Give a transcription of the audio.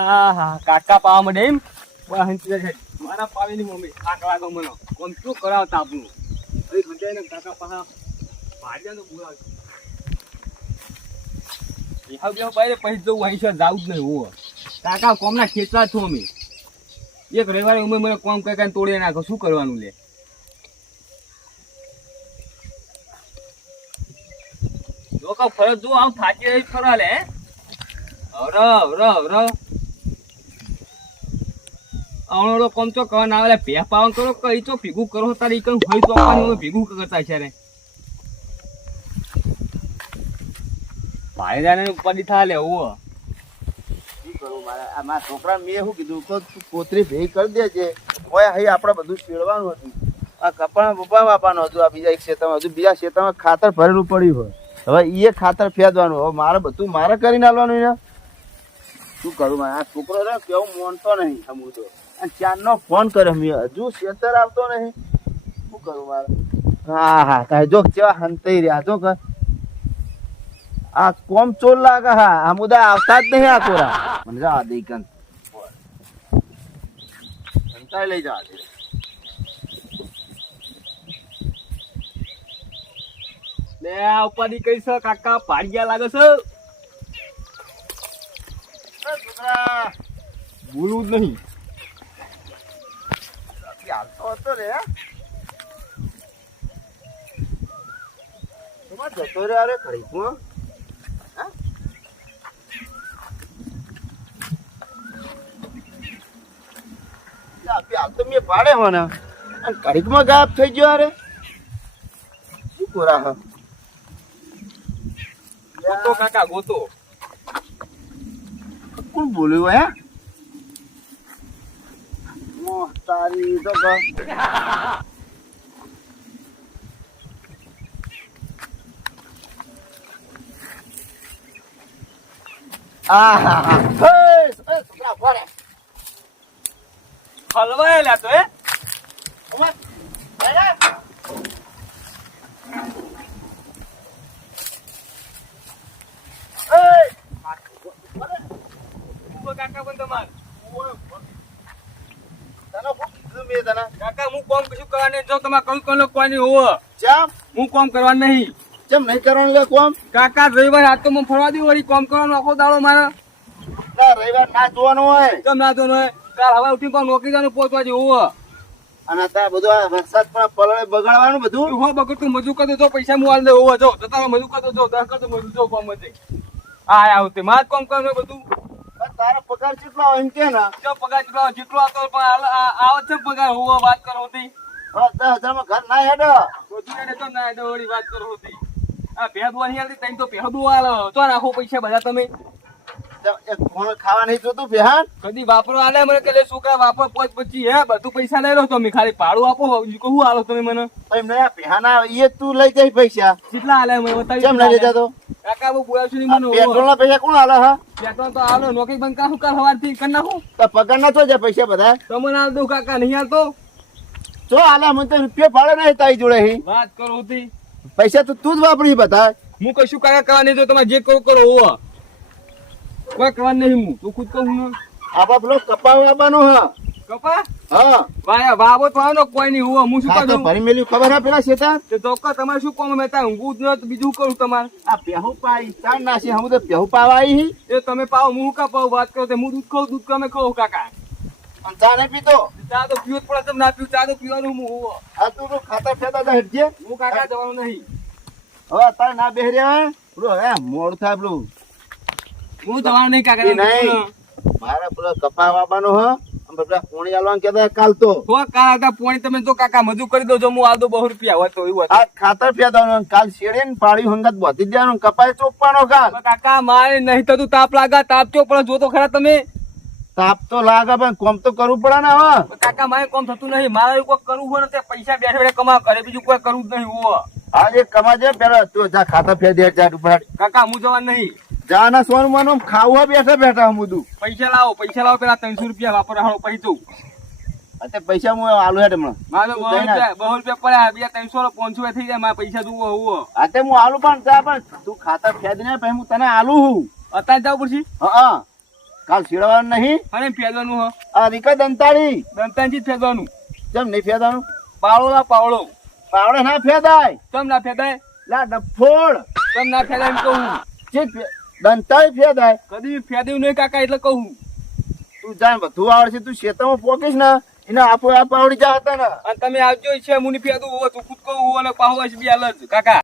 હા કાકા પાવા મળે એમ મારા પાવીની મમ્મી આક લાગો મને કોમ શું કરાવતા આપણું એ ઘંટાઈ ને કાકા પાહા ભાગ્યાનો બોલાવ હા બે ભાઈ પછી જવું અહીં છે જાવું જ નહીં હું કાકા કોમના ખેતરા છું અમે એક રવિવારે ઉમે મને કોમ કઈ તોડી નાખો શું કરવાનું લે લોકો ફરજ જો આમ થાકી રહી ફરા લે આવડો કોમ તો કવા ના આવે ભે પાવન કરો કઈ તો ભીગું કરો તારી કઈ હોય તો આપવાનું ભીગું કરતા છે રે ભાઈ જાને ઉપાડી થા લે હું શું કરું મારા મારા છોકરા મેં શું કીધું તો તું કોતરી ભેગી કરી દેજે હોય અહીં આપણે બધું શેડવાનું હતું આ કપડા બપા વાપવાનું હતું આ બીજા એક ખેતરમાં હજુ બીજા ખેતરમાં ખાતર ભરેલું પડ્યું હોય હવે એ ખાતર ફેદવાનું હવે મારે બધું મારે કરીને આલવાનું ને શું કરું મારે આ છોકરો રે કેવું મોનતો નહીં સમું તો અને ચારનો ફોન કર્યો મેં હજુ ખેતર આવતો નહીં શું કરું મારે હા તારે જો કેવા હંતાઈ રહ્યા જો કર આ કોમ ચોર લાગે હા આ મુદા આવતા જ નહીં આ કોરા મને જા દે કન હંતાઈ લઈ જા લે આ ઉપાડી કઈ છે કાકા પાડ્યા લાગે છે છોકરા બોલવું જ નહીં આવતો હતો રે તમારે જતો રે અરે ખરીદમાં હાલ તો મેં પાડે મને અને કડીકમાં ગાયબ થઈ ગયો અરે શું કોરા હ ગોતો કાકા ગોતો કોણ બોલ્યું હે તારી તો છોકરા ભરે હલવાય લ્યા તો કાકા પણ તમાર કાકા હું કોમ કશું કરવા નહીં જો તમારે કયું કયું કોઈ નહીં હોવો ચમ હું કોમ કરવા નહીં ચમ નહીં કરવાનું લે કોમ કાકા રવિવાર આ તો મને ફરવા દઉં વળી કોમ કરવાનો આખો દાડો મારે રવિવાર ના જોવાનું હોય કેમ ના તો કાલ હવે ઉઠી કોણ નોકરી જવાનું પહોંચવા જેવું અને ત્યાં બધું આ વરસાદ પણ પલળે બગાડવાનું બધું હો બગડ તું મજૂર કરતો જો પૈસા હું આલ દે હોવો જો તારા મજૂર કરતો જો 10 કરતો મજૂર જો કોમ જ આ આવતે માર કોમ કરવાનું બધું તારો પગાર કેટલો હોય એમ કે ના જો પગાર જેટલો આવતો પણ આવત છે પગાર હોવો વાત કરો હતી 10,000 માં ઘર ના હેડો બધું એને તો ના હેડો વળી વાત કરો હતી આ ભેદ વાળી આલતી તઈ તો ભેદું આલો તો નાખો પૈસા બધા તમે એક ફોન ખાવા નહીં જોતું બેહાન કદી વાપરો આલે મને કે છોકરા વાપરો 5-25 હે બધું પૈસા લઈ લો તમે ખાલી ભાડું આપો કહું આલો તમે મને એમ નયા બેહાના એ તું લઈ જાય પૈસા કેટલા આલે મને બતાવી કેમ લઈ જતો કાકા બહુ બોલાવ છું મને પેટ્રોલ ના પૈસા કોણ આલે હા પેટ્રોલ તો આલો નોકરી બંધ કાઢું કાલ સવારથી કરી નાખું તો પગાર ના તો જાય પૈસા બધા તમને આલ દઉં કાકા નહીં આલતો જો આલે મને તો રૂપિયા ભાડે નહીં તારી જોડે હી વાત કરો હતી પૈસા તો તું જ વાપરી બધા હું કશું કાકા કરવા નહીં જો તમે જે કરો કરો હોવો કોઈ કરવા નહીં હું તું ખુદ કહું ને આપા પેલો કપા વાવવાનો હા કપા હા ભાઈ વાવો તો આવનો કોઈ નહીં હોવો હું શું હા તો કરું ભરી મેલ્યું ખબર હે પેલા શેતા તો ચોક્કસ તમારે શું કોમ મેતા ઊંઘું જ ન બીજું કરું તમારે આ પેહુ પાઈ ચાર નાસી હમ તો પેહુ પાવા આવી એ તમે પાવ હું કા પાવ વાત કરો તે હું દૂધ ખાઉં દૂધ કમે ખાઉં કાકા અને ચા નહીં પીતો ચા તો પીવો જ પડે તમે ના પીવું ચા તો પીવાનું હું હોવો આ તું ખાતા ફેતા જા હેડજે હું કાકા જવાનું નહીં હવે અત્યારે ના બેહી રહ્યા પેલો હે મોડ થાય પેલું હું જવાનું નહીં કાકા નહીં મારા પેલો કપા વાવવાનો હ બધા પોણી આલવાનું કેતા કાલ તો હો કાકા પોણી તમે જો કાકા મજૂર કરી દો જો હું આલ દો 200 રૂપિયા હોય તો એવું આ ખાતર ફેદવાનું કાલ શેડે ને પાડ્યું હંગત બોધી દેવાનું કપાય ચોપવાનો કાલ કાકા મારે નહીં થતું તાપ લાગા તાપ ચો પણ જો તો ખરા તમે તાપ તો લાગે પણ કોમ તો કરવું પડે ને હવે કાકા મારે કોમ થતું નહીં મારે એવું કોઈ કરવું હોય ને તે પૈસા બેઠા બેઠા કમા કરે બીજું કોઈ કરવું જ નહીં હોવો આ જે કમાજે પેલા તું જા ખાતર ફેદે જા ઉપર કાકા હું જવાનું નહીં જાના સોનું માનું ખાવા બેઠા બેઠા હું બધું પૈસા લાવો પેલા 300 રૂપિયા વાપરો હાલો પછી જવું અત્યારે પૈસા હું આલુ હેડ હમણાં મારે 200 રૂપિયા પડ્યા બીજા 300 500 થઈ જાય મારા પૈસા જોવો હોવો અત્યારે હું આલુ પણ જા પણ તું ખાતર ફેદ ને પછી હું તને આલુ હું અત્યારે જાવ પછી હા કાલ શેડવાનું નહીં. અને ફેદવાનું હ આ રીકા દંતાળી દંતાજી જ ફેદવાનું. જેમ નહીં ફેદાનું પાવળો ના પાવળો. પાવડે ના ફેદાય. ચમ ના ફેદાય? લા ડફોડ ચમ ના ફેદાય એમ કહું. દંતાળી ફેદાય. કદી ફેદ્યું નહીં કાકા એટલે કહું. તું જાણ બધું આવડશે. તું શેતામાં પોકીશ ને એને આપો આપ આવડી જા હતા ને. અને તમે આવજો છે મુની ફેદું હોવ તું કૂદકો હોવ અને પાહો બી હાલ જ કાકા.